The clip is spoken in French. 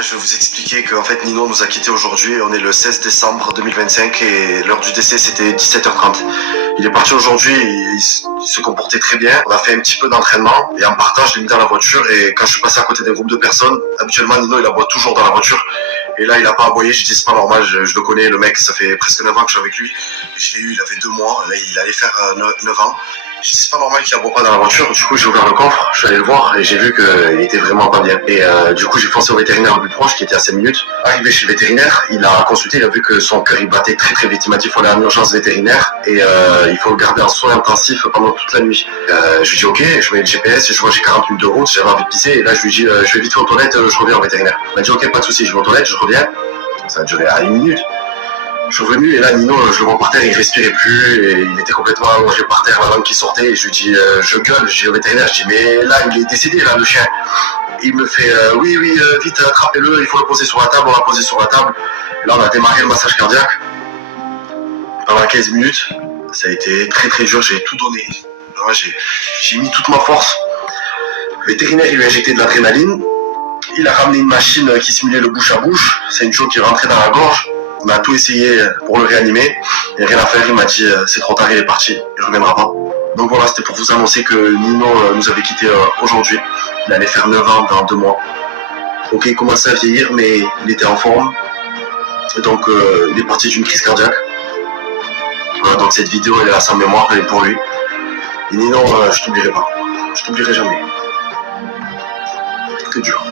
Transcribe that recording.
Je vais vous expliquer qu'en fait Nino nous a quittés aujourd'hui, on est le 16 décembre 2025 et l'heure du décès c'était 17h30. Il est parti aujourd'hui, il se comportait très bien, on a fait un petit peu d'entraînement et en partant je l'ai mis dans la voiture et quand je suis passé à côté d'un groupe de personnes, habituellement Nino il aboie toujours dans la voiture et là il a pas aboyé, je dis c'est pas normal, je le connais le mec, ça fait presque 9 ans que je suis avec lui, je l'ai eu, il avait 2 mois, là il allait faire 9 ans. Je dis c'est pas normal qu'il aboie pas dans la voiture, du coup j'ai ouvert le coffre, je suis allé le voir et j'ai vu qu'il était vraiment pas bien. Et du coup j'ai foncé au vétérinaire le plus proche qui était à 5 minutes. Arrivé chez le vétérinaire, il a consulté, il a vu que son cœur il battait très très vite. Il m'a dit qu'il faut aller en urgence vétérinaire et il faut le garder en soins intensifs pendant toute la nuit. Je lui dis ok, je mets le GPS, je vois j'ai 40 minutes de route, j'avais envie de pisser et là je lui dis je vais vite faire aux toilettes, je reviens au vétérinaire. Il m'a dit ok pas de soucis, je vais aux toilettes, je reviens. Ça a duré à 1 minute. Je suis revenu et là Nino, je le vois par terre, il respirait plus et il était complètement allongé par terre, la langue qui sortait et je lui dis, je gueule, je dis au vétérinaire, je dis mais là il est décédé là le chien. Il me fait oui vite attrapez-le, il faut le poser sur la table, on l'a posé sur la table. Là on a démarré le massage cardiaque pendant 15 minutes, ça a été très très dur, j'ai tout donné. J'ai mis toute ma force. Le vétérinaire il lui a injecté de l'adrénaline, il a ramené une machine qui simulait le bouche à bouche, c'est une chose qui rentrait dans la gorge. On a tout essayé pour le réanimer, et rien à faire, il m'a dit c'est trop tard, il est parti, il reviendra pas. Donc voilà, c'était pour vous annoncer que Nino nous avait quittés aujourd'hui. Il allait faire 9 ans dans 2 mois. Ok, il commençait à vieillir, mais il était en forme. Et donc il est parti d'une crise cardiaque. Voilà, donc cette vidéo elle est à sa mémoire, elle est pour lui. Et Nino, je t'oublierai pas. Je t'oublierai jamais. Que dur.